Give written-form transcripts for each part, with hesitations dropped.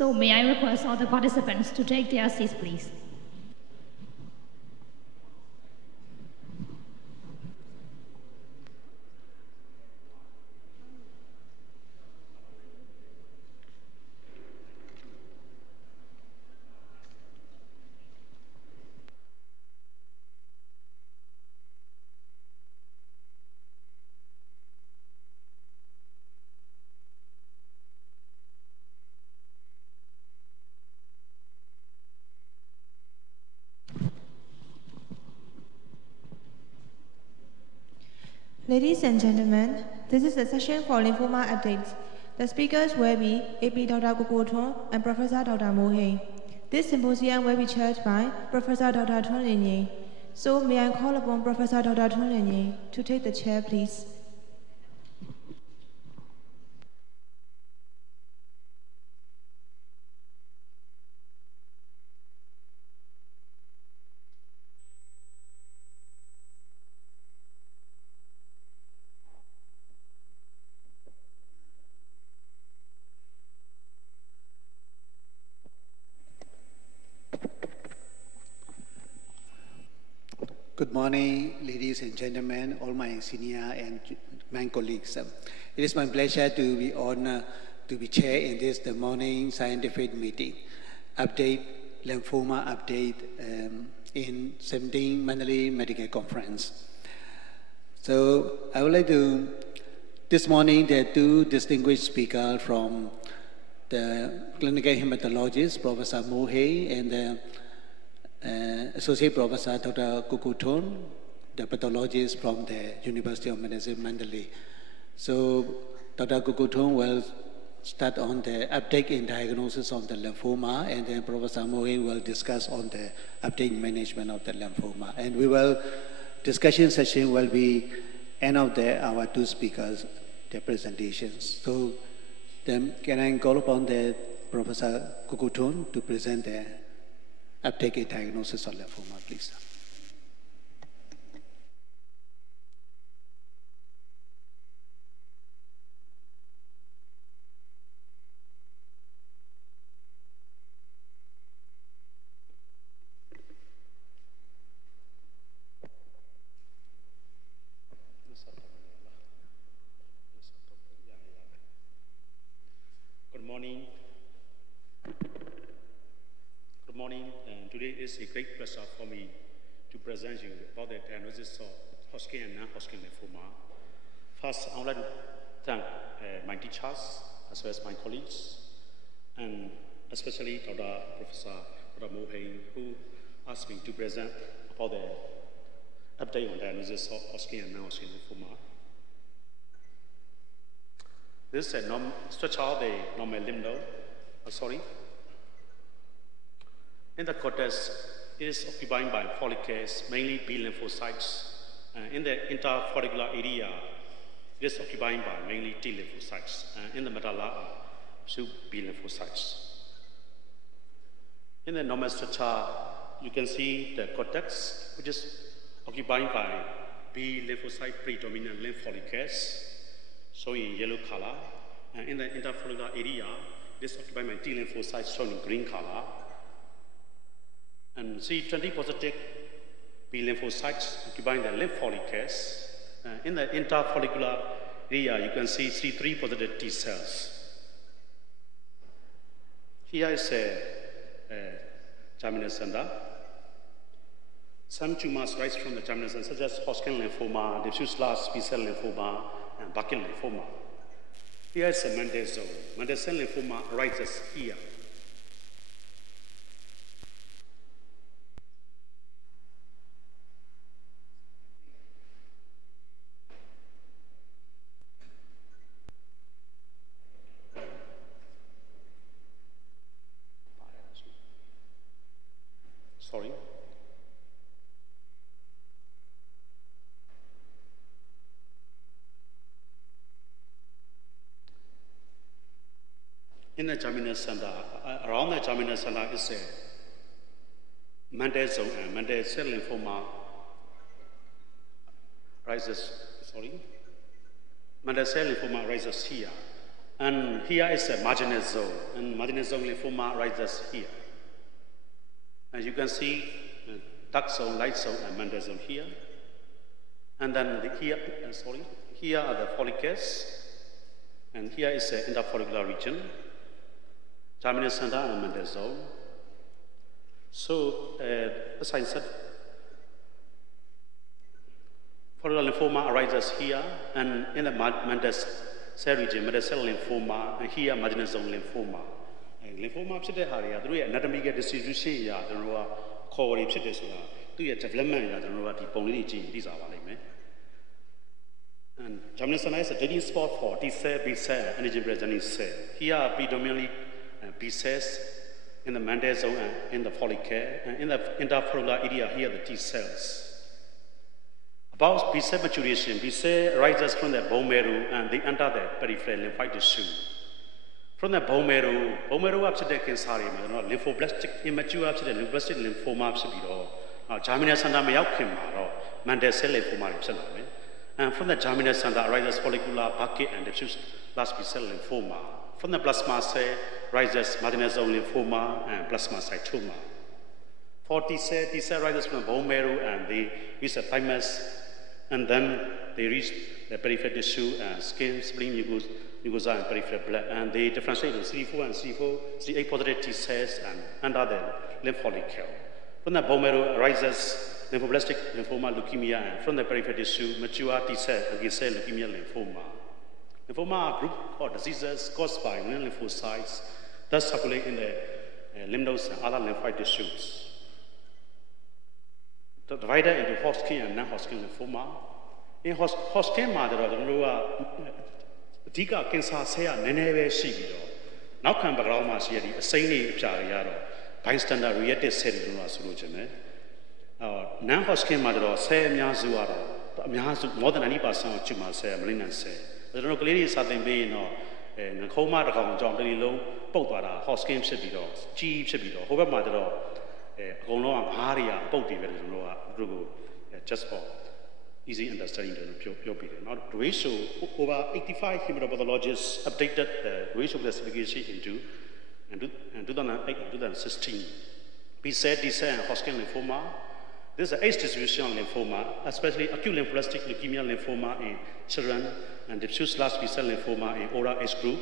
So may I request all the participants to take their seats, please. Ladies and gentlemen, this is a session for lymphoma updates. The speakers will be AP Dr. Ko Ko Htun and Professor Dr. Moe Hein. This symposium will be chaired by Professor Dr. Htun. So may I call upon Professor Dr. Htun to take the chair, please. Good morning, ladies and gentlemen, all my senior and my colleagues. It is my pleasure to be honored to be chair in this morning scientific meeting, lymphoma update in 17th monthly medical conference. So I would like to, this morning there are two distinguished speakers from the clinical hematologist, Professor Moe Hein, and the Associate Professor Dr. Ko Ko Htun, the pathologist from the University of Medicine, Mandalay. So Dr. Ko Ko Htun will start on the update in diagnosis of the lymphoma, and then Professor Moe Hein will discuss on the update management of the lymphoma. And discussion session will be end of our two speakers, their presentations. So then can I call upon the Professor Ko Ko Htun to present the uptake a diagnosis of lymphoma, please. Good morning. Good morning. Today is a great pleasure for me to present you about the diagnosis of Hodgkin and non-Hodgkin lymphoma. First, I would like to thank my teachers as well as my colleagues, and especially Professor Moe Hein, who asked me to present about the update on diagnosis of Hodgkin and non-Hodgkin lymphoma. This is a structure of the normal lymph node. In the cortex, it is occupied by follicles, mainly B lymphocytes. In the interfollicular area, it is occupied by mainly T lymphocytes. In the medulla, two B lymphocytes. In the normal structure, you can see the cortex, which is occupied by B lymphocyte predominant lymph follicles, shown in yellow color. In the interfollicular area, it is occupied by T lymphocytes, shown in green color. And C20 positive B lymphocytes occupying the lymph follicles. In the interfollicular area, you can see C3 positive T cells. Here is a germinal center. Some tumors rise from the germinal center, such as Hodgkin lymphoma, diffuse large B-cell lymphoma, and Burkitt lymphoma. Here is a Mantle zone. Mantle cell lymphoma arises here. Sorry. In the germinal center, around the germinal center is a Mantle zone, and Mantle cell lymphoma rises. Mantle cell lymphoma rises here, And here is a marginal zone, and marginal zone lymphoma arises here. As you can see, dark zone, light zone, and mantle zone here. And then here are the follicles, and here is the interfollicular region, germinal center and mantle zone. So, as I said, follicular lymphoma arises here, and in the mantle cell region, mantle cell lymphoma, and here marginal zone lymphoma. Lymphoma is the anatomical distribution, core development, and germinal center is a dating spot for T cell, B cell, antigen presenting cell. Here are predominantly B cells in the mantle zone and in the follicle, and in the interfollicular area here the T cells. About B cell maturation, B cell arises from the bone marrow and they enter the peripheral lymphatic tissue. From the bone marrow up to the cancer, lymphoblastic, immature up to the lymphoblastic lymphoma, germinal center may outcome, mantle cell lymphoma. And from the germinal center arises follicular bucket and diffuse large B cell lymphoma. From the plasma cell arises marginal zone lymphoma and plasmacytoma. For T cell arises from the bone marrow and they reach the thymus, and then they reach the peripheral tissue and skin, spleen, mucosa, and peripheral blood, and they differentiate into CD4 and CD8 positive T cells and under the lymph follicle. From the bone marrow arises lymphoblastic lymphoma, leukemia, and from the peripheral tissue, mature T cell, against cell leukemia, lymphoma. Lymphoma are a group of diseases caused by lymphocytes that circulate in the lymph nodes and other lymphatic tissues. Divided into Hodgkin and non-Hodgkin lymphoma. In Hodgkin, Dika cancer cell neneve shibido. Now come background masiri, a sane pariado, bystander reactive cell solution. Non-Hodgkin madro, say Miazuaro, more than 90% tumor cell, malignancy. The nuclear is something being no coma, John very low, both are Hodgkin shibido, G shibido, however madro. Just for easy understanding the period. Now, ratio over 85 hematopathologists updated the ratio classification into 2008 and 2016. B cell, D cell, and Hodgkin lymphoma. This is an age distribution of lymphoma, especially acute lymphoblastic leukemia lymphoma in children and diffuse large B cell lymphoma in older age group.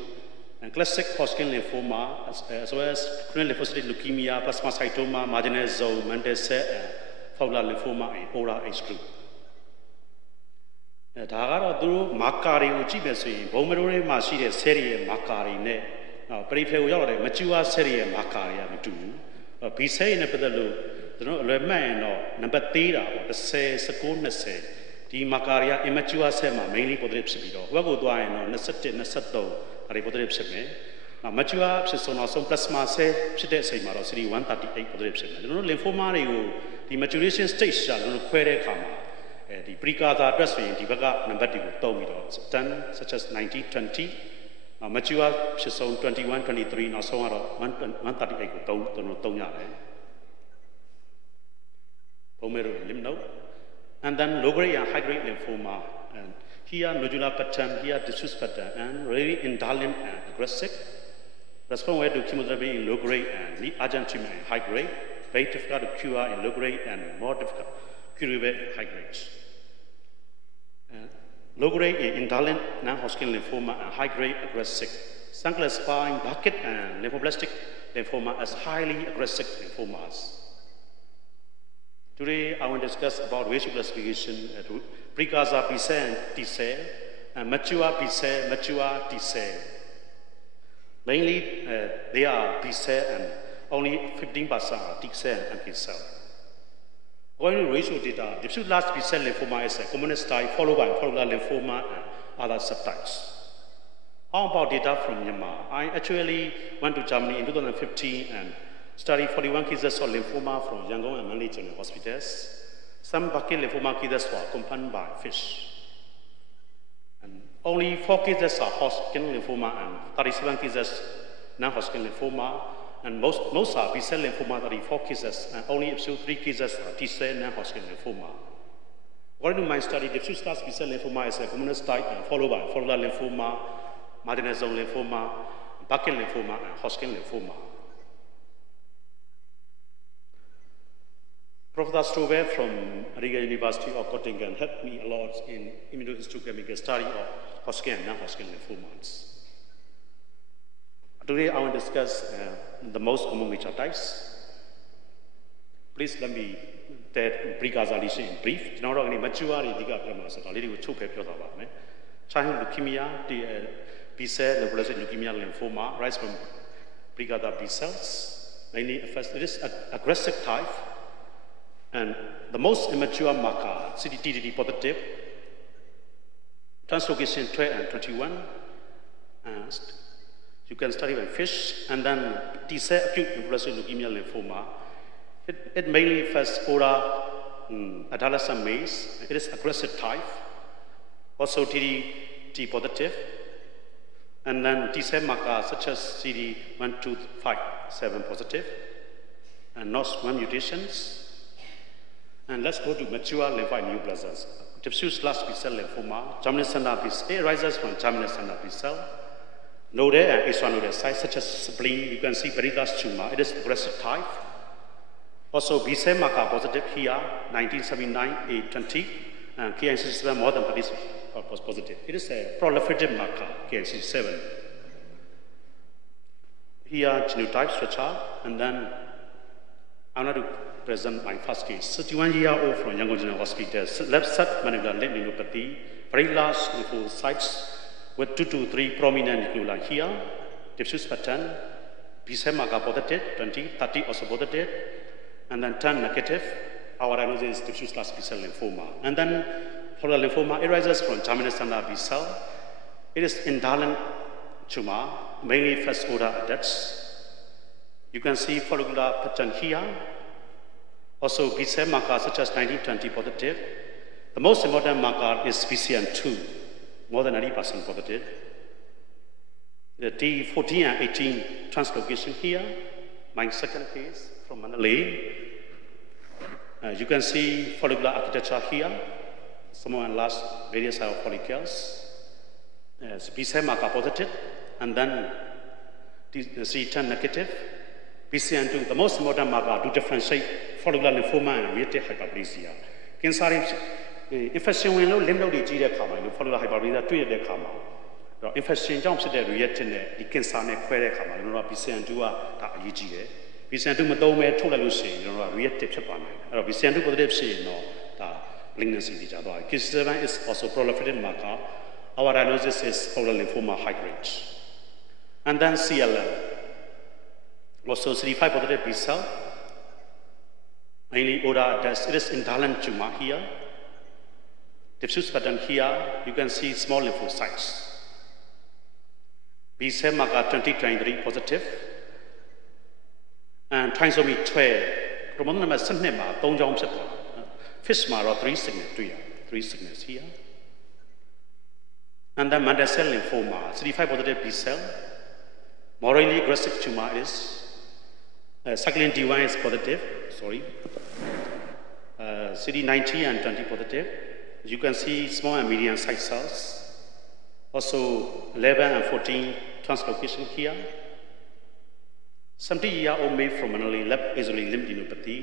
And classic Hodgkin lymphoma, as well as chronic lymphocytic leukemia, plasmacytoma, marginal zone, mantle cell, and follicular lymphoma in older age group. Dagaro through Makari, Ujibesi, bone marrow machine series Makari, now peripheral mature series Makari, B cell in a pedalo, the man or number theta, or the say, secondness, the Makaria immature sema, mainly for the Psibido, Wago, Nasato. Now, mature some plasma cell, say, 138 position. Lymphoma, the maturation stage, query comma. The precasa dressing, the vaga number 10, such as 90, 20. Mature 21, 23, now so on 138 don't Pomero lymph node. And then low grade and high grade lymphoma. And here nodular pattern, here diffuse pattern, and really indolent and aggressive. Respond to chemotherapy in low grade and urgent treatment in high grade. Very difficult to cure in low grade and more difficult to cure in high grades. Low grade in indolent non-Hodgkin lymphoma and high grade aggressive. Some classifying bucket and lymphoblastic lymphoma as highly aggressive lymphomas. Today I want to discuss about racial classification. Precursor B cell and T cell, and mature B cell, mature T cell. Mainly, they are B cell and only 15% are T cell and T cell. According to racial data, diffuse large B cell lymphoma is a commonest type, followed by follicular lymphoma and other subtypes. How about data from Myanmar? I actually went to Germany in 2015 and studied 41 cases of lymphoma from Yangon and Manly General Hospitals. Some bucket lymphoma cases were accompanied by fish. And only 4 cases are Hodgkin lymphoma and 37 cases non-Hodgkin lymphoma. And most are B cell lymphoma, 34 cases, and only 3 cases are T cell non-Hodgkin lymphoma. According to my study, diffuse large B cell lymphoma is the commonest type, and followed by follicular lymphoma, marginal zone lymphoma, bucket lymphoma, and Hodgkin lymphoma. Professor Strover from Riga University of Göttingen helped me a lot in immunohistochemical study of Hodgkin and non-Hodgkin lymphomas. Today I will discuss the most common major types. Please let me tell pre-causation in brief. Childhood leukemia, B-cell neoplastic leukemia lymphoma rise from pre-causal B cells. Mainly, first, it is aggressive type. And the most immature marker, CD positive, translocation 12 and 21. And you can study with fish. And then T-cell acute neoplastic leukemia lymphoma. It mainly first older adolescent males. It is aggressive type. Also T positive. And then T-cell markers such as CD1257 positive. And NOS1 mutations. And let's go to mature lymphoid neoplasms. Diffuse large B-cell lymphoma, germinal center B-cell. It arises from germinal center B-cell. Node and extranodal sites such as spleen. You can see very large tumor. It is aggressive type. Also B-cell marker positive here, 1979, A20, and KN67 more than 30 was positive. It is a proliferative marker, KN67. Here genotype structure, and then I'm going to present my first case. 31-year-old from Yangon General Hospital, left side manular lymphadenopathy, very large lymphocytes with 2 to 3 prominent nuclei here, diffuse pattern, B-cell marker positive, 20, 30 also positive, and then 10 negative. Our diagnosis is diffuse large B-cell lymphoma. And then follicular lymphoma, it arises from germinal center B-cell. It is indolent tumor, mainly first order adults. You can see follicular pattern here. Also B-cell markers such as 1920 positive. The most important marker is BCN2, more than 90% positive. The T14 and 18 translocation here. My second case from Mandalay. You can see follicular architecture here. Small and large various size of follicles. B-cell marker positive, and then C10 negative. BCN2, the most important marker to differentiate follicular lymphoma and reactive hyperplasia. Cancer infection when low lymph node follicular hyperplasia တွေ့တဲ့အခါမှာ infection ကြောင့်ဖြစ်တဲ့ reactive နဲ့ဒီ cancer နဲ့ခွဲတဲ့အခါမှာကျွန်တော်တို့ BCN2 ကဒါအရေးကြီးတယ် BCN2 မသုံးဘဲထုတ်လိုက်လို့ရှိရင်ကျွန်တော်တို့ reactive ဖြစ်သွားနိုင်တယ်အဲ့တော့ BCN2 positive ဖြစ်ရင်တော့ဒါ malignancy တွေကြသွားတယ် K7 is also proliferative marker. Our diagnosis is follicular lymphoma high grade. And then CLL. Also CD5 positive B cell, mainly ORA test. It is indolent tumor here. Diffuse pattern here. You can see small lymphocytes. B cell marker 2023 positive. And trisomy 12. Chromosome number 12မှာ3ကြောင်းဖြစ်သွားတယ် Fish မှာတော့3 signals တွေ့ရတယ် 3 signals here. And then mantle cell lymphoma, CD5 positive B cell. Morally aggressive tumor is cyclin D1 is positive, sorry. CD90 and 20 positive. You can see small and medium sized cells. Also 11 and 14 translocation here. 70-year-old male from Manali left isolated lymphadenopathy.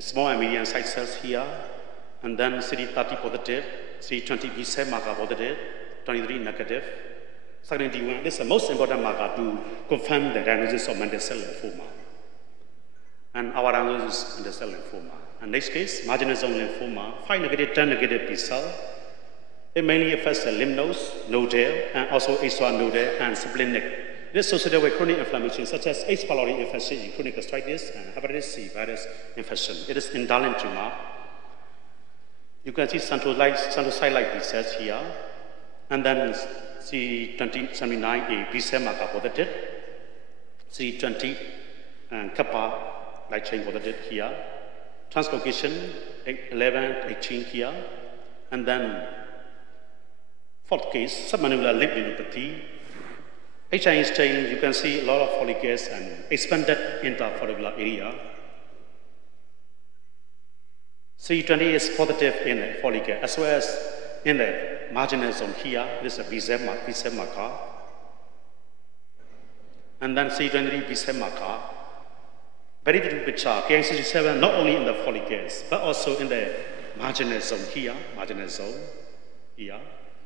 Small and medium sized cells here. And then CD30 positive, CD20 B cell marker positive, 23 negative. Cyclin D1, this is the most important marker to confirm the diagnosis of mantle cell lymphoma. And our diagnosis is mantle cell lymphoma. And next case, marginal zone lymphoma, 5 negative, 10 negative B cell. It mainly affects the lymph nodes, nodal, and also extranodal and splenic. It is associated with chronic inflammation such as H. pylori infection, chronic gastritis, and hepatitis C virus infection. It is indolent tumor. You can see centrocyte-like B cells here. And then C2079A B cell marker positive, C20 and kappa light chain positive here, translocation 11, 18 here, and then fourth case, submanular lymphadenopathy. HI stain, you can see a lot of follicles and expanded interfollicular area. C20 is positive in follicle as well as in the marginal zone here, it is a B7 marker. And then C23 B7 marker. Very beautiful picture, KI67 not only in the follicles, but also in the marginal zone here,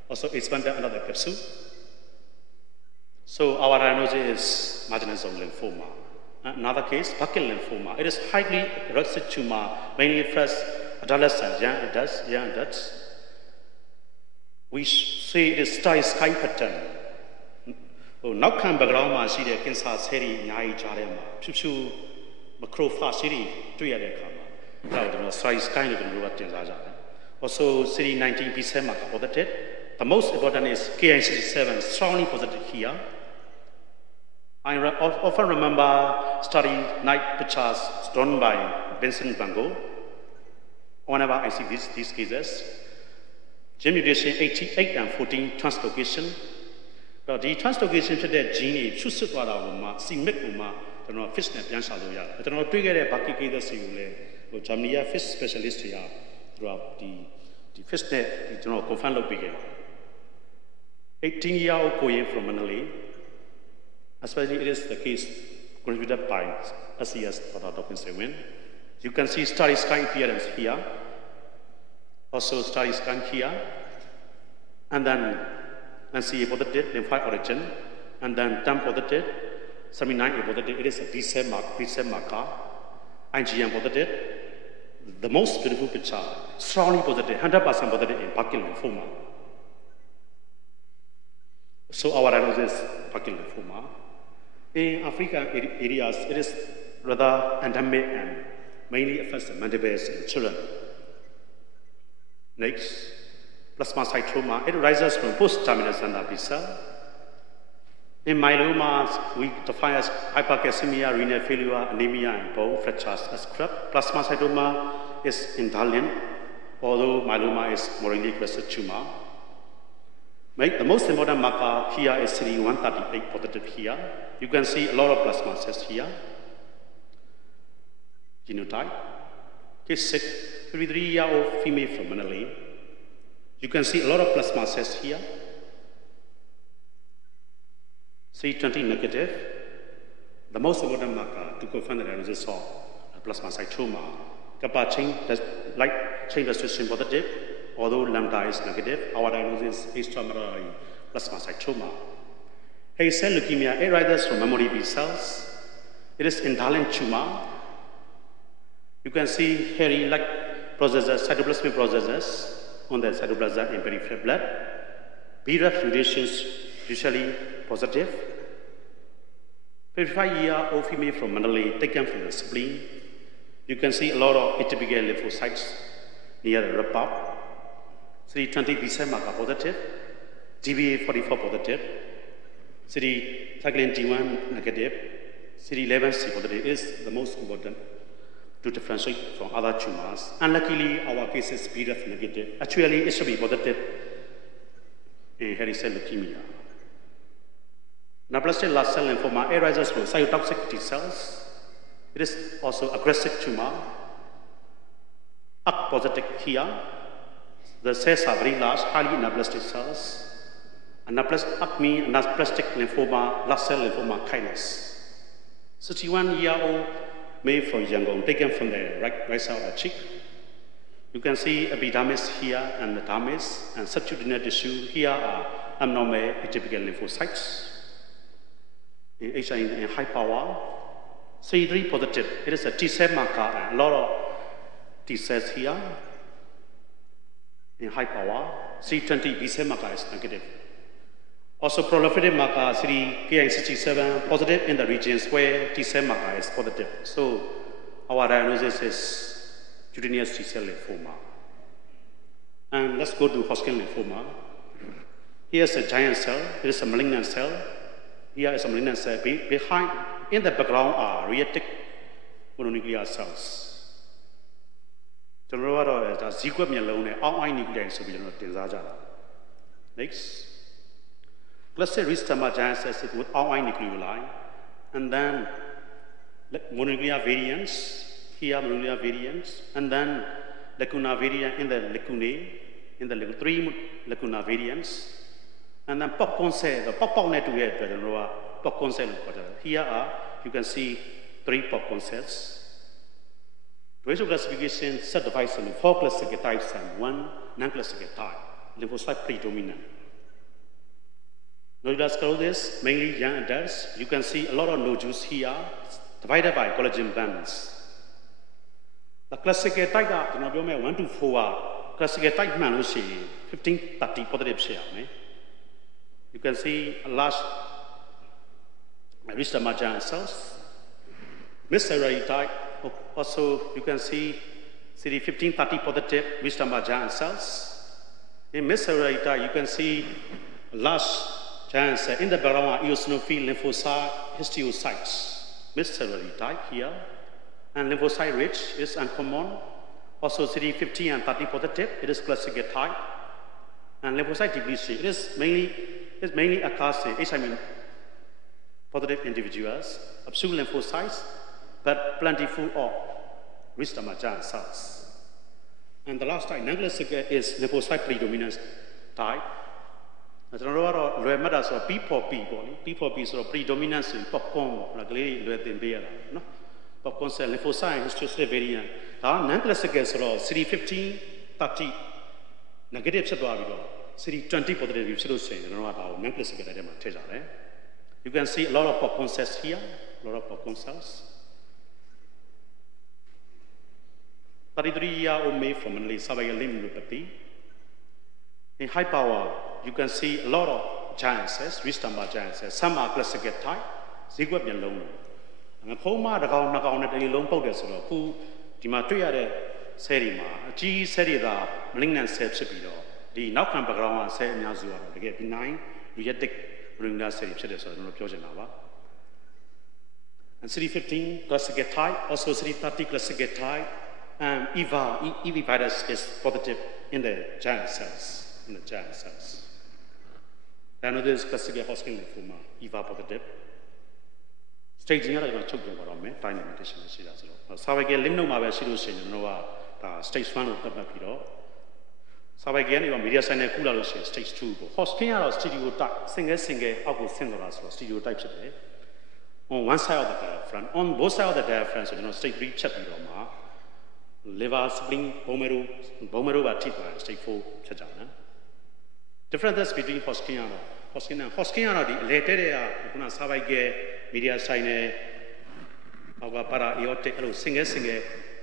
also expanded another capsule. So our diagnosis is marginal zone lymphoma. Another case, buccal lymphoma. It is highly aggressive tumor, mainly first adolescent, young adults. We say it is sky pattern. Now come background ma see the cancer series nyai jare ma. Psu macrophage series tuya de kama. Now the size kind of the tin sa jare. Also series 19% marker positive. The most important is KI67 strongly positive here. I often remember study night pictures drawn by Vincent Van Gogh. Whenever I see these cases, gene mutation 88 and 14 translocation. The translocation to the gene is just what I want. See, make uma. The no fish net yan shadow ya. The no trigger a baki cases you le. Jamnia fish specialist ya. Throughout the fish net, the no confirm look big. 18-year-old Korean from Manila. Especially it is the case contributed by SES Dr. Sewen. You can see study scan appearance here, also study scan here, and then NCA positive, lymphoid origin, and then TAM positive, 79 positive, it is a B7 marker, IgM positive, the most beautiful picture, strongly positive, 100% positive in buccal lymphoma. So our diagnosis is buccal lymphoma. In African areas, it is rather endemic and mainly affects the mandibles in children. Next, plasmacytoma, it arises from post-terminal standard B cell. In myeloma, we define as hypercalcemia, renal failure, anemia, and bone fractures as CREP. Plasmacytoma is indolent, although myeloma is more aggressive tumor. The most important marker here is CD138 positive here. You can see a lot of plasma cells here. Genotype. Case 6, 33-year-old female from Manila. You can see a lot of plasma cells here. CD20 negative. The most important marker to confirm the diagnosis of plasmacytoma. Kappa chain, light chain restriction positive. Although lambda is negative, our diagnosis is extramedullary plasmacytoma. A cell leukemia, it arises from memory B cells. It is indolent tumor. You can see hairy-like processes, cytoplasmic processes on the cytoplasm in peripheral blood. BRAF mutations usually positive. 55-year-old female from Manila taken from the spleen. You can see a lot of atypical lymphocytes near the report. CD20 B7 marker positive, GBA44 positive, CD cyclin D1 negative, CD11 C positive is the most important to differentiate from other tumors. Unluckily, our case is BRAF negative. Actually, it should be positive in hairy cell leukemia. Neoplastic large cell lymphoma arises from cytotoxic T cells. It is also aggressive tumor. ACT positive here. The cells are very large, highly anaplastic cells. Anaplastic lymphoma, large cell lymphoma kinase. 61-year-old male from Yangon, taken from the right side of the cheek. You can see epidermis here and the dermis, and subcutaneous tissue. Here are abnormal atypical lymphocytes. In HIV in high power. CD3 positive, it is a T cell marker, and a lot of T cells here. In high power, CD20 B cell marker is negative. Also, proliferative marker CD KI67 positive in the regions where T cell marker is positive. So, our diagnosis is cutaneous T cell lymphoma. And let's go to Hodgkin lymphoma. Here's a giant cell. It is a malignant cell. Here is a malignant cell. Behind, in the background are reactive mononuclear cells. Next. Cluster ristama giant cells with outline nucleoli. And then mononuclear variants. Here mononuclear variants. And then lacuna variant in the lacunae. in the 3 lacuna variants. And then popcorn cell, the popcorn net to get popcorn cell. Here are, you can see 3 popcorn cells. Racial classification subdivides into 4 classical types and 1 non-classical type, lymphocyte predominant. Nodular sclerosis, mainly young adults. You can see a lot of nodules here, divided by collagen bands. The classical type are 1 to 4. Classical type man will see 15-30 positive share. You can see a large Wisdom giant cells. Miscellaneous type, also you can see CD15-30 positive Wisdom giant cells. In miscellaneous type, you can see large giant cells. In the background, eosinophil lymphocyte histiocytes. Miscellaneous type here. And lymphocyte rich is uncommon. Also CD15 and 30 positive, it is classical type. And lymphocyte depletion, it is mainly occurs in HIV positive individuals, absolute lymphocytes, but plentiful of Wisdom giant cells. And the last type, non-classical, is lymphocyte predominant type. Remember, so P4P is predominance in popcorn, popcorn cell lymphocyte history variant. Non-classical is CD15, 30 negative, CD20 positive, non-classical. You can see a lot of popcorn cells here, a lot of popcorn cells. 33-year-old male from Manly, cervical lymphadenopathy. In high power, you can see a lot of giant cells, Wisdom giant cells. Some are classical type, zigweb and long. And a coma, the gown, the long powders, who Dimatoya Serima, G Serida, malignant cells, the now come background, say Nazua, they get benign, we get the ring series, and CD15 classical type, also CD30 classical type, and EV virus is positive in the giant cells. Then this classical Hodgkin lymphoma, EV positive. Staging are going to talk about me, time limitation. So I get lymphoma solution, stage 1 of the Papido. So I get media sign a cooler stage 2. Hodgkin are stereotype, single, output similar stereotypes. On one side of the diaphragm, on both sides of the diaphragm, so stage 3 chapiroma, liver, spleen, bone marrow, teeth, stage 4 chajana. Differences between Hodgkin and Hodgkin are the later, Savage, media sign, our para aortic, single,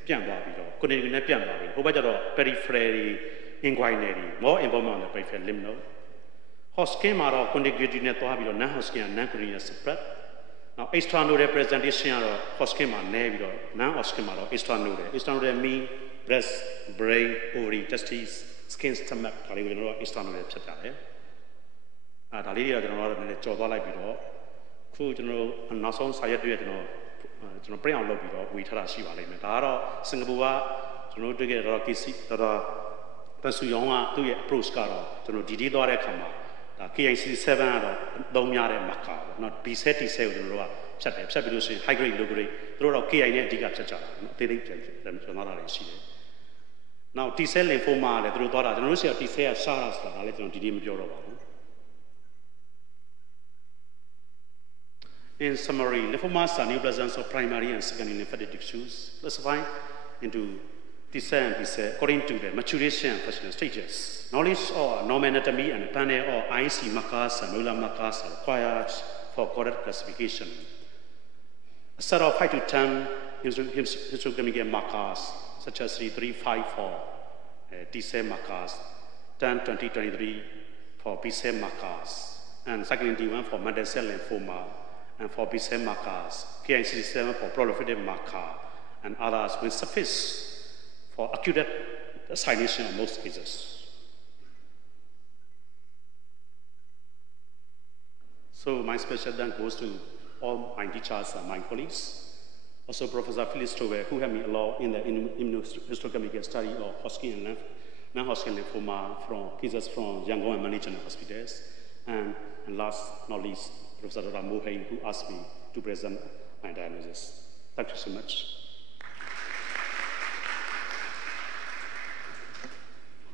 pianbabido, connecting a pianbabi, over periphery, inguinary, more involvement on the peripheral lymph node. Hodgkin are connected to Habido, non Hodgkin and non Korean separate. Now, extra node representation of Hodgkin and Navido, non Hodgkin or extra node. Extra node mean breast, brain, ovary, testes, skin, stomach, extra node. The lady of the Jodola Bido, who Nason Sayat, bring on Lobido, we tell us you are limited. Singapore, to get a kissy, Tasuyonga, to get Proscaro, to know Didi Dore Kama, KIC7, Domiare Maca, not P70 cell in Roa, Chapidusi, high grade, low grade, throw out KI Diga Chacha, they them to not see. Now, T cell lymphoma, the Rudora, the Russia T cell Saras, I let them to dim Joro. In summary, lymphomas are neoplasms of primary and secondary lymphatic tissues, classified into T cell and B cell according to the maturation and functional stages. Knowledge of normal anatomy and panel or IC markers and molar markers are required for correct classification. A set of 5 to 10 histochemical markers, such as 3, 5 for T cell markers, 10, 20, 23 for B cell markers, and secondary one for mantle cell lymphoma. And for B cell markers, KIC7 for proliferative marker, and others will suffice for acute assignation in most cases. So my special thanks goes to all my teachers and my colleagues. Also Professor Phyllis Towe, who helped me a lot in the immunohistochemical study of Hodgkin and non-Hodgkin lymphoma from cases from Yangon and Manly General Hospitals. And last not least, Professor Prof Moe Hein, who asked me to present my diagnosis. Thank you so much.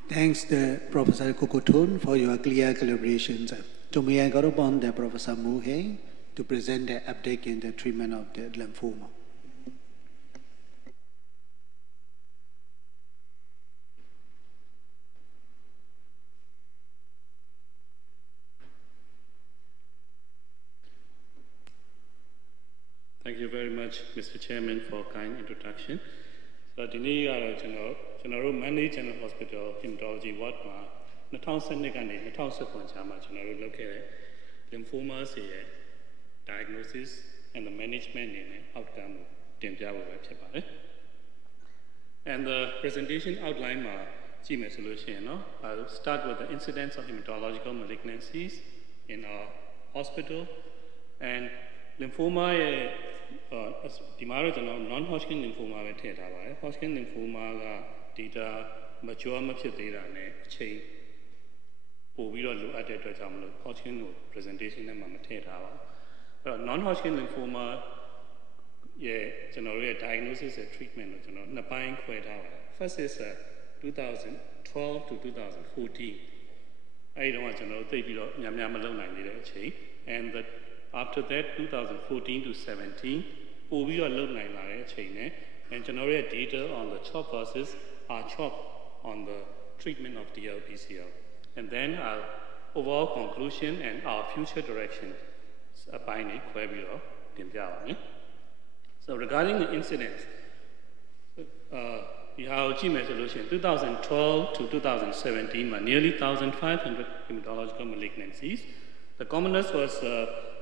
Thanks, Professor Ko Ko Htun, for your clear collaborations. To me, I got upon the Professor Moe Hein to present the update in the treatment of the lymphoma. Thank you very much, Mr. Chairman, for a kind introduction. So today, General Managed General Hospital Hematology Ward 2012ကနေ 2017ကြားမှာကျွန်တော်တို့လုပ်ခဲ့တဲ့ lymphoma ရဲ့ diagnosis and the management အနေနဲ့ outcome ကိုတင်ပြဖို့ပဲဖြစ်ပါတယ် And the presentation outline မှာကြည့်မယ်ဆိုလို့ရှိရင်နော် I'll start with the incidence of hematological malignancies in our hospital and lymphoma ရဲ့ဒီမှာတော့ကျွန်တော် non-Hodgkin lymphoma ပဲထည့်ထားပါတယ် Hodgkin lymphoma က data mature မဖြစ်သေးတာနဲ့အချိန်ပို့ပြီးတော့လိုအပ်တဲ့အတွက်ကြောင့်မလို့ Hodgkin ကို presentation နဲ့မှမထည့်ထားပါဘူးအဲ့တော့ non-Hodgkin lymphoma ရဲ့ကျွန်တော်တို့ရဲ့ diagnosis and treatment ကိုကျွန်တော်နှစ်ပိုင်းခွဲထားပါတယ် First is 2012 to 2014အဲ့ဒီတော့ကျွန်တော်တို့သိပြီးတော့များများမလုပ်နိုင်သေးတဲ့အချိန် and after that 2014 to 17ပို့ပြီးတော့လုပ်နိုင်လာတဲ့အချိန်နဲ့ and ကျွန်တော်တို့ရဲ့ data on the CHOP versus R-CHOP on the treatment of DLBCL and then our overall conclusion and our future direction အပိုင်းကိုခွဲပြီးတော့တင်ပြပါမယ် So regarding the incidenceဒီဟာကိုကြည့်မယ်ဆိုလို့ရှိရင် 2012 to 2017မှာ nearly 1,500 hematological malignancies. The commonest was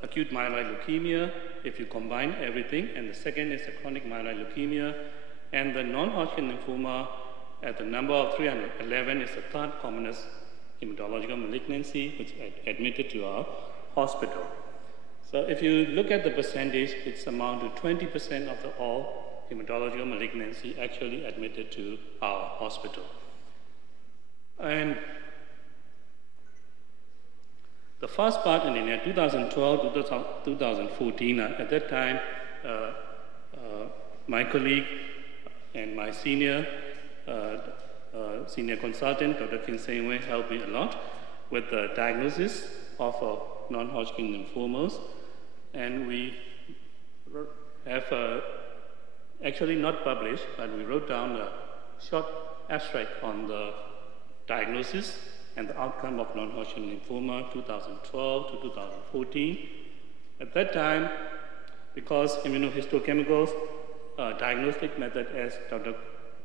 acute myeloid leukemia if you combine everything, and the second is the chronic myeloid leukemia, and the non-Hodgkin lymphoma at the number of 311 is the third commonest hematological malignancy which admitted to our hospital. So if you look at the percentage, it's amount to 20% of the all hematological malignancy actually admitted to our hospital. And the first part in India, 2012 to 2014, at that time, my colleague and my senior consultant, Dr. Kinsengwe, helped me a lot with the diagnosis of non-Hodgkin lymphomas. And we have actually not published, but we wrote down a short abstract on the diagnosis and the outcome of non-Hodgkin lymphoma 2012 to 2014. At that time, because immunohistochemicals diagnostic method, as Dr.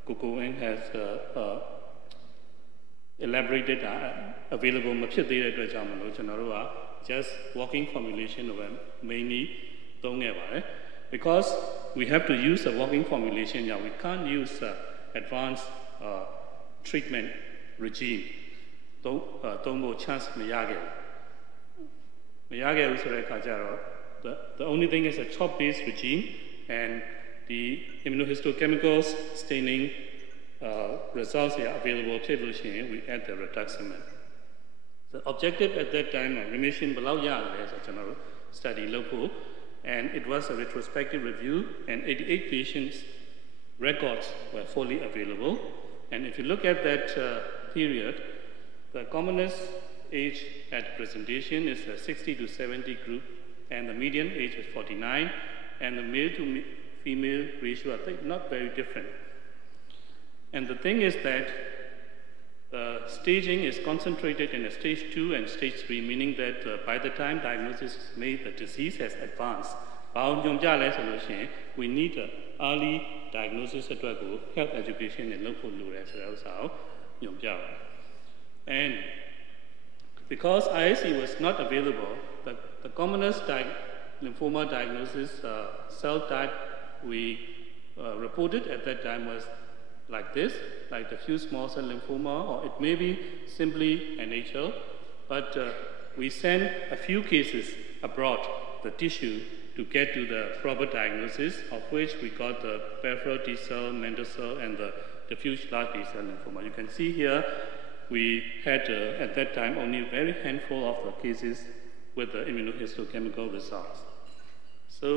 Ko Ko Htun has elaborated, available မဖြစ်သေးတဲ့အတွက်ကြောင့်မလို့ကျွန်တော်တို့က just walking formulation ကိုပဲ mainly သုံးခဲ့ပါတယ် because we have to use a walking formulation, yeah, we can't use advanced treatment regime. သုံးဖို့ chance မရခဲ့ဘူးဆိုတဲ့အခါကျတော့ the only thing is a CHOP based regime and the immunohistochemicals staining results are available ဖြစ်လို့ရှိရင် we add the rituximab. The objective at that time remission ဘယ်လောက်ရလဲဆိုကျွန်တော်တို့ study လုပ်ဖို့ and it was a retrospective review and 88 patients records were fully available, and if you look at that period, the commonest age at presentation is a 60 to 70 group, and the median age is 49, and the male to female ratio, I think, not very different. And the thing is that the staging is concentrated in a stage 2 and stage 3, meaning that by the time diagnosis is made, the disease has advanced. We need an early diagnosisအတွက်ကို health education နဲ့လုပ်ဖို့လိုတယ်ဆိုတဲ့ဥစ္စာကိုညွှန်ပြပါတယ် And because ISC was not available, the commonest lymphoma diagnosis cell type we reported at that time was like this, like diffuse small cell lymphoma, or it may be simply NHL, but we sent a few cases abroad, the tissue, to get to the proper diagnosis, of which we got the peripheral T cell, mantle cell, and the diffuse large B cell lymphoma. You can see here, we had at that time only a very handful of the cases with the immunohistochemical results. So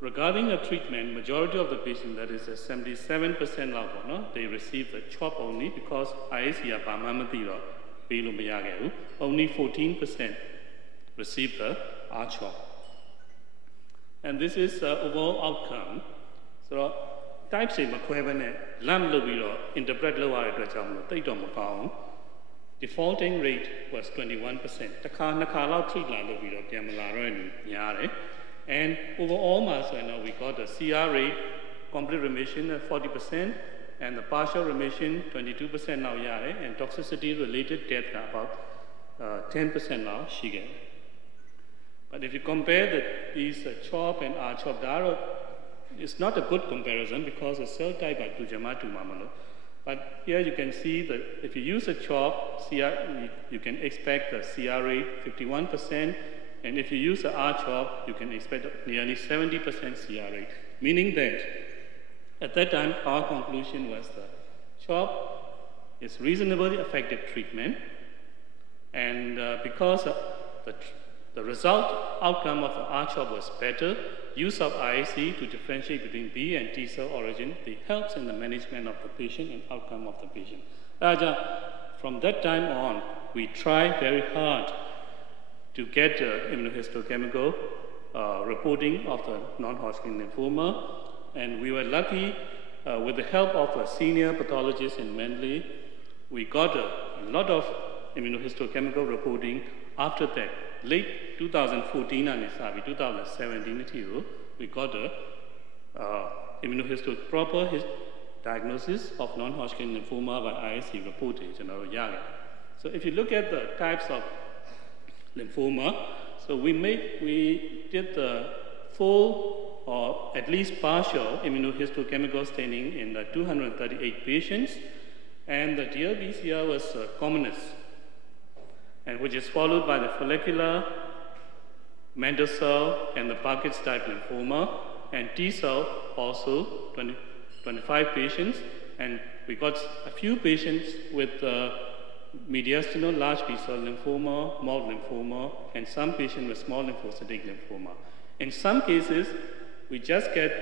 Regarding the treatment, majority of the patients, that is 77% now, they receive the CHOP only because IAC only 14% receive the R-CHOP. And this is the overall outcome. So, type C lamp interpret defaulting rate was 21%. And overall, we got a CR rate, complete remission at 40%, and the partial remission 22% now, and toxicity related death about 10% now. But if you compare these CHOP and R-CHOP, it's not a good comparison because the cell type are mamalo. But here you can see that if you use a CHOP, you can expect a CR rate 51%, and if you use the R-CHOP, you can expect nearly 70% CR rate, meaning that at that time, our conclusion was that CHOP is reasonably effective treatment, and because the result outcome of the R-CHOP was better, use of IAC to differentiate between B and T cell origin, it helps in the management of the patient and outcome of the patient. From that time on, we tried very hard to get immunohistochemical reporting of the non-Hodgkin lymphoma, and we were lucky with the help of a senior pathologist in Manly. We got a lot of immunohistochemical reporting. After that, late 2014 and 2017, we got a proper diagnosis of non-Hodgkin lymphoma by IAC reported. So if you look at the types of lymphoma, so we did the full or at least partial immunohistochemical staining in the 238 patients, and the DLBCL was the commonest, and which is followed by the follicular, mantle cell, and the Burkitt's type lymphoma, and T cell also 25 patients, and we got a few patients with mediastinal large B-cell lymphoma, mild lymphoma, and some patients with small lymphocytic lymphoma. In some cases, we just get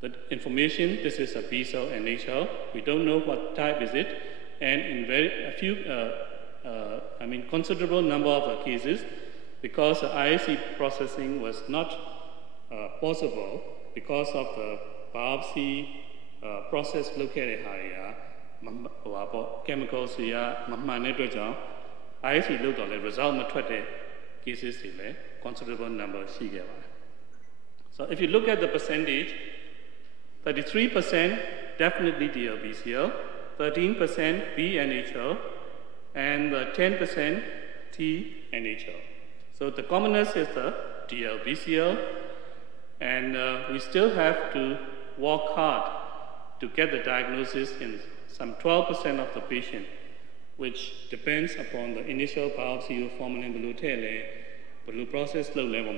the information, this is a B-cell NHL, we don't know what type is it, and in considerable number of cases, because the IAC processing was not possible because of the biopsy process located higher, chemicals here, IAC looked on the result cases considerable number. So if you look at the percentage, 33% definitely DLBCL, 13% B-NHL, and 10% T-NHL. So the commonest is the DLBCL, and we still have to work hard to get the diagnosis in some 12% of the patient, which depends upon the initial biopsy of formalin blue process low level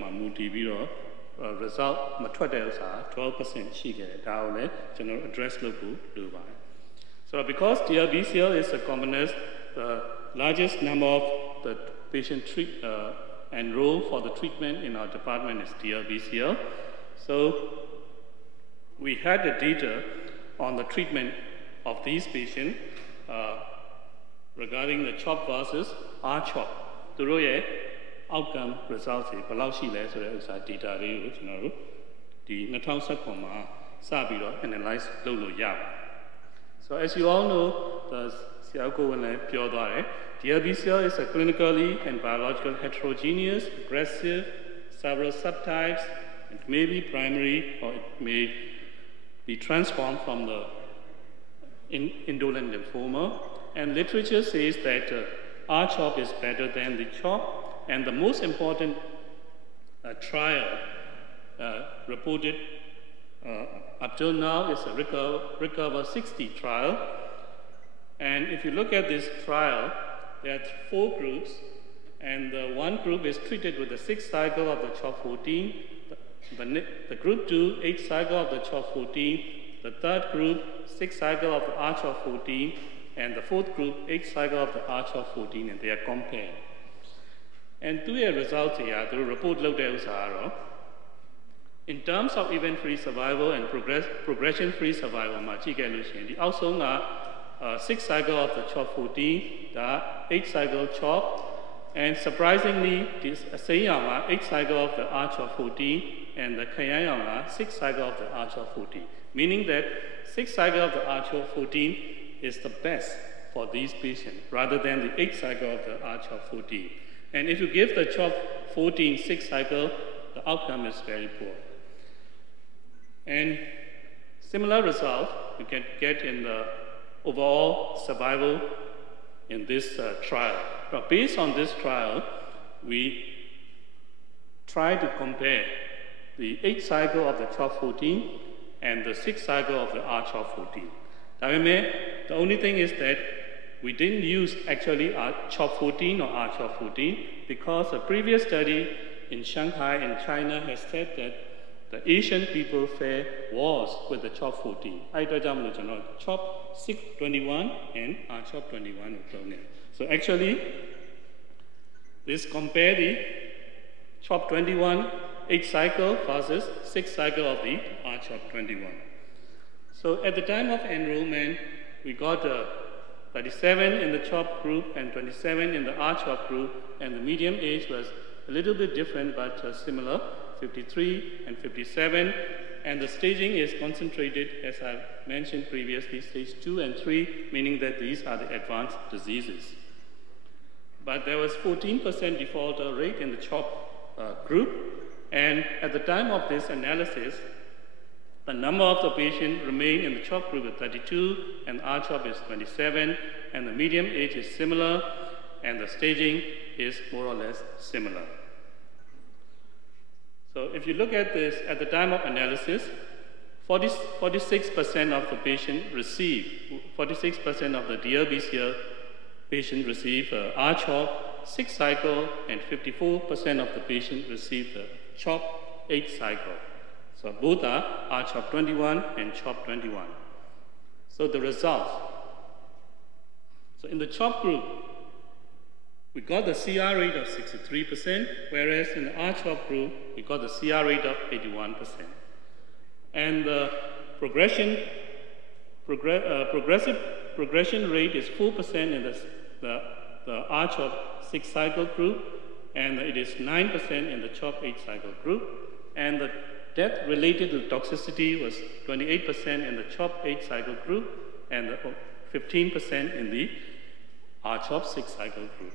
result 12% general address local. So because DLBCL is the commonest, the largest number of the patient enrolled for the treatment in our department is DLBCL. So we had the data on the treatment of these patients regarding the CHOP versus R-CHOP. The outcome results data analyze. So as you all know, DLBCL is a clinically and biologically heterogeneous, aggressive, several subtypes. It may be primary or it may be transformed from the indolent lymphoma. And literature says that R-CHOP is better than the CHOP. And the most important trial reported up till now is a Recover 60 trial. And if you look at this trial, there are 4 groups, and one group is treated with the 6th cycle of the CHOP14, the group 2, 8th cycle of the CHOP14, the third group, 6th cycle of the R-CHOP14, and the 4th group, 8th cycle of the R-CHOP14, and they are compared. And to your results here, the report looked at In terms of event-free survival and progression-free survival, the outcome are 6 cycle of the CHOP 14, the 8 cycle CHOP, and surprisingly, this 8 cycle of the R-CHOP 14, and the Kayayang 6 cycle of the R-CHOP 14, meaning that 6 cycle of the R-CHOP 14 is the best for these patients, rather than the 8 cycle of the R-CHOP 14. And if you give the CHOP 14 6 cycle, the outcome is very poor. And similar result you can get in the overall survival in this trial. But based on this trial, we try to compare the 8 cycle of the CHOP 14 and the 6 cycle of the R-CHOP 14. The only thing is that we didn't use actually CHOP 14 or R-CHOP 14 because a previous study in Shanghai in China has said that the Asian people fare worse with the CHOP 14. CHOP 621 and R-CHOP 21. So actually, this compare the CHOP 21 8 cycle versus 6 cycle of the R-CHOP 21. So at the time of enrollment, we got 37 in the CHOP group and 27 in the R-CHOP group, and the median age was a little bit different but similar, 53 and 57, and the staging is concentrated, as I mentioned previously, stage 2 and 3, meaning that these are the advanced diseases. But there was 14% defaulter rate in the CHOP group, and at the time of this analysis, the number of the patients remain in the CHOP group is 32, and R-CHOP is 27, and the median age is similar, and the staging is more or less similar. So if you look at this, at the time of analysis, 46% of the patient receive, 46% of the DLBCL patient receive R-CHOP 6 cycle, and 54% of the patient receive the CHOP 8 cycle. So both are R-CHOP 21 and CHOP 21. So the results. So in the CHOP group, we got the CR rate of 63%, whereas in the R-CHOP group, we got the CR rate of 81%. And the progressive progression rate is 4% in the R-CHOP 6 cycle group, and it is 9% in the CHOP 8 cycle group. And the death-related toxicity was 28% in the CHOP 8 cycle group, and 15% in the R-CHOP 6 cycle group.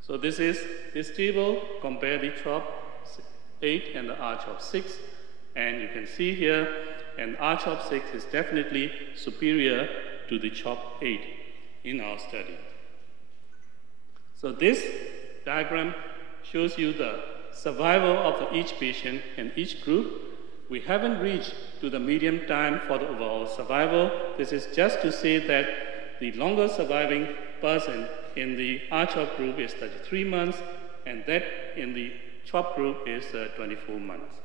So this table compare the CHOP 8 and the R-CHOP 6, and you can see here, and R-CHOP 6 is definitely superior to the CHOP 8 in our study. So this diagram shows you the survival of each patient in each group. We haven't reached to the median time for the overall survival. This is just to say that the longest surviving person in the R-CHOP group is 33 months, and that in the CHOP group is 24 months.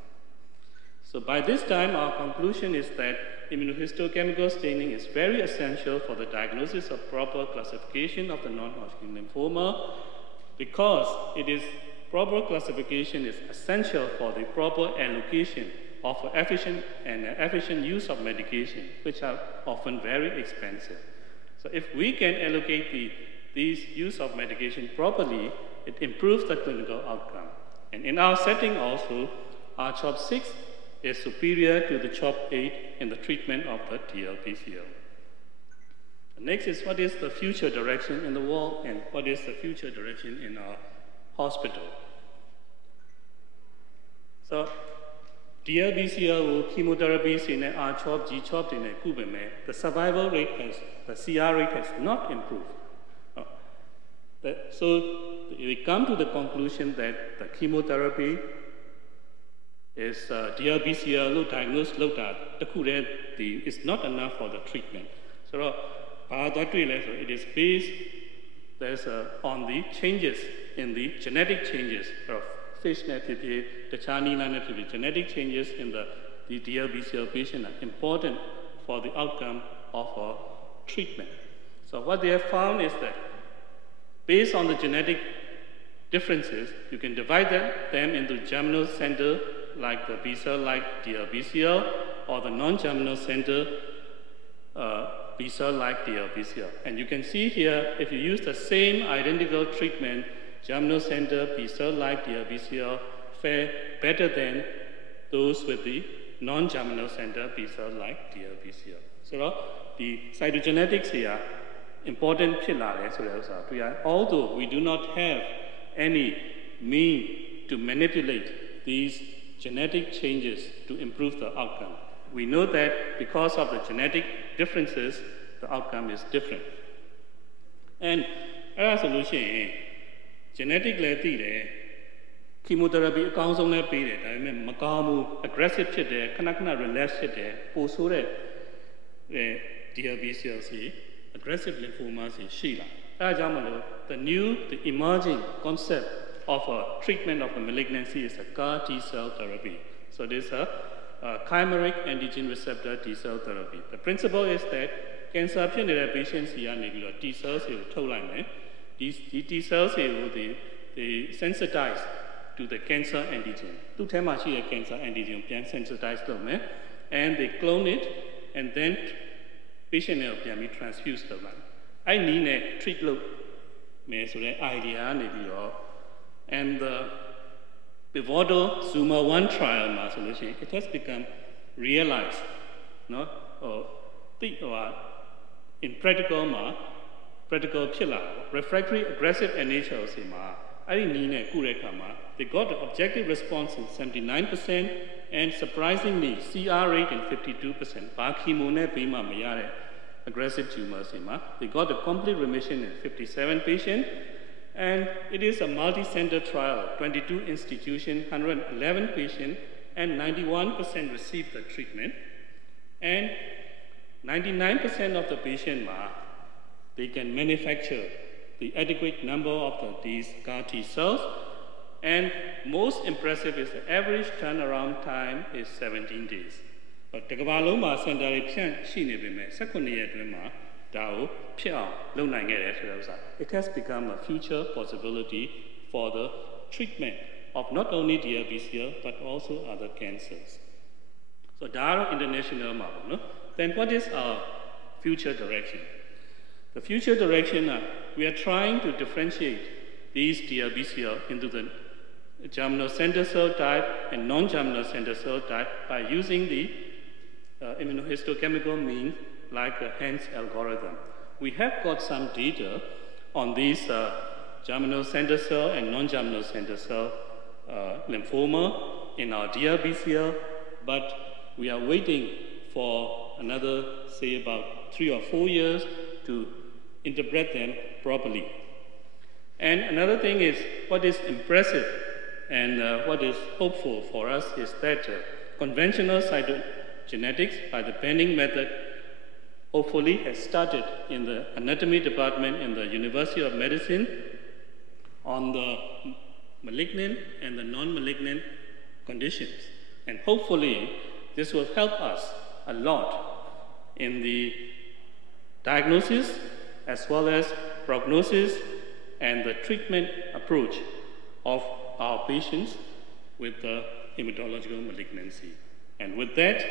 So by this time, our conclusion is that immunohistochemical staining is very essential for the diagnosis of proper classification of the non-Hodgkin lymphoma, because proper classification is essential for the proper allocation of efficient use of medication, which are often very expensive. So if we can allocate these use of medication properly, it improves the clinical outcome. And in our setting also, our CHOP 6 is superior to the CHOP 8 in the treatment of the DLBCL. The next is what is the future direction in the world and what is the future direction in our hospital. So DLBCL chemotherapy in R-CHOP, G-CHOP in the survival rate the CR rate has not improved. So we come to the conclusion that the chemotherapy is DLBCL diagnosed is not enough for the treatment. So it is based on the changes in the genetic changes of fishnet, the genetic changes in the DLBCL patient are important for the outcome of our treatment. So what they have found is that based on the genetic differences, you can divide them into germinal center like the B-cell like DLBCL or the non-germinal center B-cell like DLBCL. And you can see here, if you use the same identical treatment, germinal center B-cell like DLBCL fare better than those with the non-germinal center B-cell like DLBCL. So the cytogenetics here important although we do not have any mean to manipulate these genetic changes to improve the outcome. We know that because of the genetic differences, the outcome is different. And as a solution, genetic chemotherapy aggressive relapse DLBCL, aggressive lymphoma the emerging concept of a treatment of a malignancy is a CAR T-cell therapy. So this is a chimeric antigen receptor T-cell therapy. The principle is that cancer patients T-cells these T-cells they sensitize to the cancer antigen. Cancer antigen can sensitize them, and they clone it, and then patient can be transfused. I need a treat look idea, and the pivotal Zuma 1 trial solution, it has become realized, in practical refractory aggressive NHL they got an objective response in 79% and surprisingly CR rate in 52%. Aggressive tumors. They got a complete remission in 57 patients, and it is a multi-center trial, 22 institutions, 111 patients, and 91% received the treatment. And 99% of the patients, they can manufacture the adequate number of these CAR T cells, and most impressive is the average turnaround time is 17 days. But the center it has become a future possibility for the treatment of not only DLBCL but also other cancers. So Daro International model. Then what is our future direction? The future direction, we are trying to differentiate these DLBCL into the germinal center cell type and non-germinal center cell type by using the immunohistochemical means like the Hens algorithm. We have got some data on these germinal center cell and non-germinal center cell lymphoma in our DLBCL, but we are waiting for another, say, about 3 or 4 years to interpret them properly. And another thing is, what is impressive and what is hopeful for us is that conventional cytogenetics by the banding method hopefully has started in the anatomy department in the University of Medicine on the malignant and the non-malignant conditions. And hopefully this will help us a lot in the diagnosis as well as prognosis and the treatment approach of our patients with the hematological malignancy. And with that,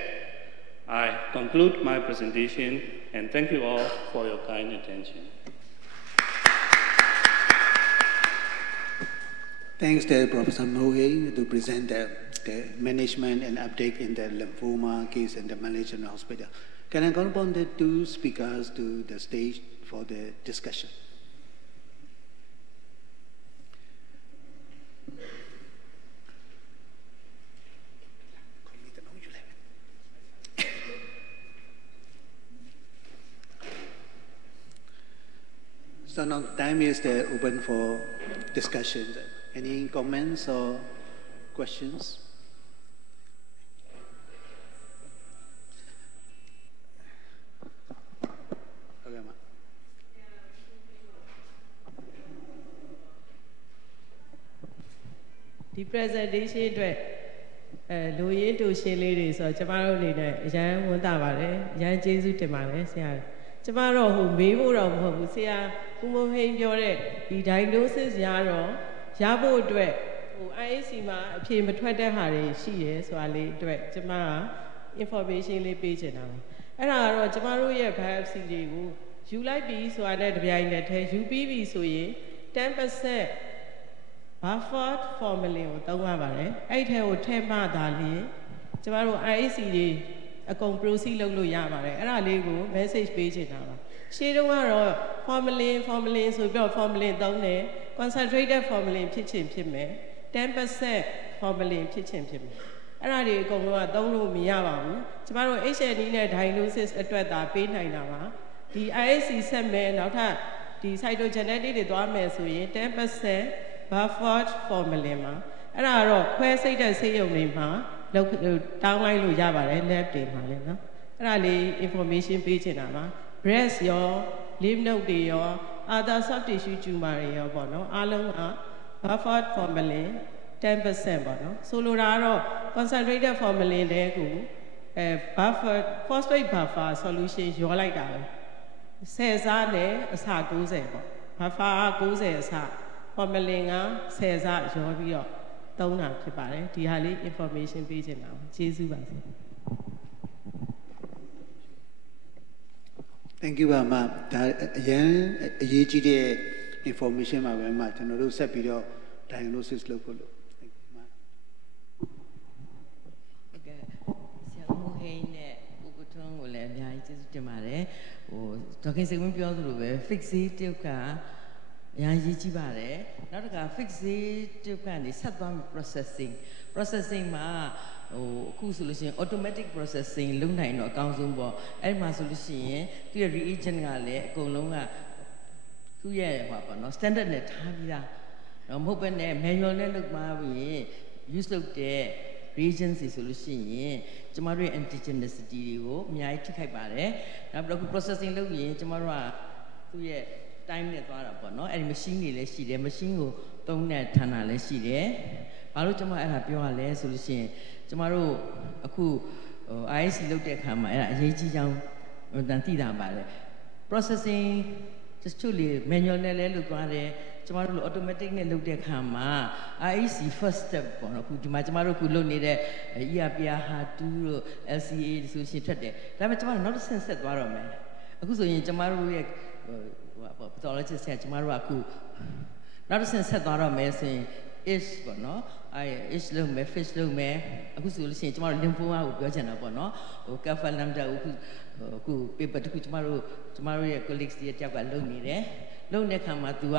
I conclude my presentation and thank you all for your kind attention. Thanks to Professor Moe Hein to present the management and update in the lymphoma case in the Malaysian hospital. Can I call upon the two speakers to the stage for the discussion? So now time is open for discussion. Any comments or questions? The presentation lo yin to shin lady so chamaro ni ne yan won ta ba le yan jesu tin ba le sia chamaro hu me bo ro mo hu sia Prof Moe Hein ပြောတဲ့ဒီ diagnosis ရတော့ရဖို့အတွက် IAC မှာအဖြေမထွက်တဲ့ဟာတွေရှိရဲဆိုတာလေးအတွက်ကျမက information လေးပေးချင်တာပါအဲ့ဒါကတော့ကျမတို့ရဲ့ biopsy တွေကိုယူလိုက်ပြီဆိုတာနဲ့တပြိုင်နက်တည်းယူပြီးပြီဆိုရင် 10% buffered formalin ကိုသုံးရပါတယ်အဲ့ထဲကိုထည့်မှသာလျှင်ကျမတို့ IAC တွေအကုန် proceed လုပ်လို့ရပါတယ်အဲ့ဒါလေးကို message ပေးချင်တာပါရှေ့တုန်းကတော့ formalin ဆိုပြီးတော့ formalin သုံးတယ် concentrated formalin ဖြစ်ချင်ဖြစ်မယ် 10% formalin ဖြစ်ချင်ဖြစ်မယ်အဲ့ဒါတွေအကုန်လုံးကသုံးလို့မရပါဘူးကျမတို့ HNE နဲ့ diagnosis အတွက်သာပေးနိုင်တာပါဒီ IAC ဆက်မယ်နောက်ထပ်ဒီ cytogenetic တွေသွားမယ်ဆိုရင် 10% buffered formalin မှာအဲ့ဒါတော့ခွဲစိတ်တဲ့ဆေးရုံတွေမှာလောက်တောင်းလိုက်လို့ရပါတယ် lab တွေမှာလည်းနော်အဲ့ဒါလေး information ပေးချင်တာပါ breast ရော lymph node တွေရော other soft tissue tumor တွေရောပေါ့နော်အားလုံးက buffered formalin 10% ပေါ့နော်ဆိုလိုတာကတော့ concentrated formalin တွေကိုbuffer phosphate buffer solution ရောလိုက်တာပဲ10 စားနဲ့အစ90ပေါ့ buffer 90 အစ formalin က10 စားရောပြီးတော့သုံးတာဖြစ်ပါတယ်ဒီဟာလေး information ပေးချင်တာပါကျေးဇူးပါဆရာ Thank you ပါမဒါအရင်အရေးကြီးတဲ့ information ပါပဲမှာကျွန်တော်တို့ဆက်ပြီးတော့ diagnosis လုပ်ဖို့လို့ Thank you ပါ ဟုတ်ကဲ့ဆရာမိုးဟိန်းနဲ့ကိုကိုထွန်းကိုလည်းအများကြီးကျေးဇူးတင်ပါတယ်ဟိုဒေါက်ခင်စိတ်ဝင်းပြောသလိုပဲ fixative ကအများကြီးကြီးပါတယ်နောက်တစ်ခါ fixative ကနေဆက်သွားမယ် processing မှာဟိုအခုဆိုလို့ရှိရင် automatic processing လုပ်နိုင်တော့အကောင်းဆုံးပေါ့အဲ့ဒီမှာဆိုလို့ရှိရင်သူရဲ့ reagent ကလည်းအကုန်လုံးကသူ့ရဲ့ဟောပေါ့နော် standard နဲ့ထားပြီးသားတော့မဟုတ်ပဲနဲ့ manual နဲ့လုပ်ပါပြီး use လုပ်တဲ့ reagents ဆိုလို့ရှိရင်ကျမတို့ရဲ့ antigenicity တွေကိုအများကြီးထိခိုက်ပါတယ်နောက်ပြီးတော့ processing လုပ်ရင်ကျမတို့ကသူ့ရဲ့ time နဲ့သွားတာပေါ့နော်အဲ့ဒီ machine တွေလည်းရှိတယ် machine ကိုသုံးတဲ့ဌာနလည်းရှိတယ်ဘာလို့ကျမအဲ့ဒါပြောရလဲဆိုလို့ရှိရင်ကျမတို့အခု IAC လုပ်တဲ့အခါမှာအဲ့ဒါအရေးကြီးကြောင်းတန်သိတာပါတယ် processing just to manual နဲ့လည်းလုပ်သွားတယ်ကျမတို့ automatic နဲ့လုပ်တဲ့အခါမှာ IAC first step ပေါ့နော်အခုဒီမှာကျမတို့အခုလုပ်နေတဲ့ ERPR HER2 တို့ LCA ဆိုရှင်ထွက်တယ်ဒါပေမဲ့ကျမတို့နောက်တစ်ဆင့်ဆက်သွားတော့မယ်အခုဆိုရင်ကျမတို့ရဲ့pathologist ဆရာကျမတို့ကအခုနောက်တစ်ဆင့်ဆက်သွားတော့မယ်ဆိုရင် is ပေါ့နော်is လုံးမယ် fish လုံးမယ်အခုဆိုလို့ရှိရင်ကျမတို့ lymphoma ကိုပြောချင်တာပေါ့နော်ဟို kapha lambda ကိုအခု paper တခုကျမတို့ရဲ့ colleagues တွေတယောက်ကလုပ်နေတယ်လုပ်တဲ့အခါမှာ तू က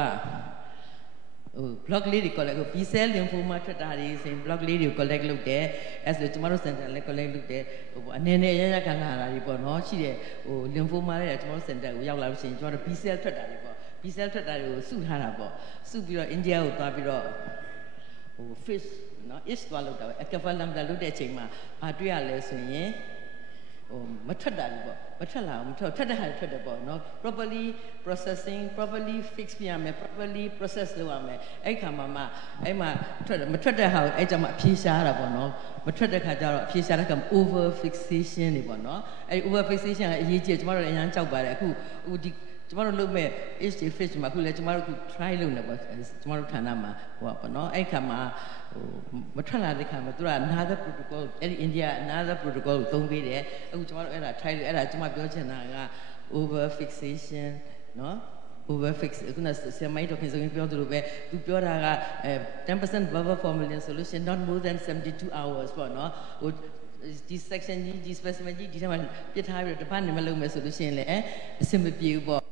ဟို block လေးတွေ collect ဟို B cell lymphoma ထွက်တာတွေဆိုရင် block လေးတွေကို collect လုပ်တယ်အဲဆိုကျမတို့ center လည်း collect လုပ်တယ်ဟိုအနေနဲ့ရရခံလာတာတွေပေါ့နော်ရှိတယ်ဟို lymphoma တွေကျမတို့ center ကိုရောက်လာလို့ရှိရင်ကျမတို့ B cell ထွက်တာတွေပေါ့ B cell ထွက်တာတွေကိုစုထားတာပေါ့စုပြီးတော့ India ကိုသွားပြီးတော့ဟို fish နော် is သွားလောက်တာပဲ kapha lambda လုပ်တဲ့အချိန်မှာဘာတွေ့ရလဲဆိုရင်ဟိုမထွက်တာဘူးပေါ့မထွက်လာဘူးမထွက်တဲ့ဟာထွက်တယ်ပေါ့နော် properly processing properly fix ပြရမယ် properly process လုပ်ရမယ်အဲ့ခါမှာအဲ့မှာမထွက်တဲ့ဟာကိုအဲ့ကြမှာအဖြေရှားတာပေါ့နော်မထွက်တဲ့ခါကျတော့အဖြေရှားတဲ့က over fixation တွေပေါ့နော်အဲ့ over fixation ကအရေးကြီးကျမတို့လည်းအများကြောက်ပါတယ်အခုဒီကျမတို့လုပ်မဲ့ HD fish မှာအခုလည်းကျမတို့အခု try လုပ်နေပေါ့ကျမတို့ဌာနမှာဟိုပေါ့နော်အဲ့ခါမှာဟိုမထွက်လာတဲ့ခါမှာသူက another protocol အဲ့ဒီ India another protocol ကိုသုံးပေးတယ်အခုကျမတို့အဲ့ဒါ try လို့အဲ့ဒါကျမပြောချင်တာက over fixation နော် over fix ခုနဆရာမကြီးတော့ခင်ဆိုရင်ပြောသလိုပဲသူပြောတာက10% buffer formalin solution not more than 72 hours ပေါ့နော်ဟိုဒီ section ကြီးဒီ specimen ကြီးဒီထဲမှာပြစ်ထားပြီးတော့တစ်ပတ်နေမလုပ်မယ်ဆိုလို့ရှိရင်လည်းအဆင်မပြေဘူးပေါ့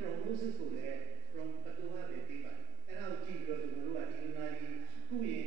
prognosis ကိုလည်း from ပတူဟာပဲပေးပါတယ်အဲ့ဒါကိုကြည့်ပြီးတော့ကျွန်တော်တို့ကဒီလူနာကြီးကုရင်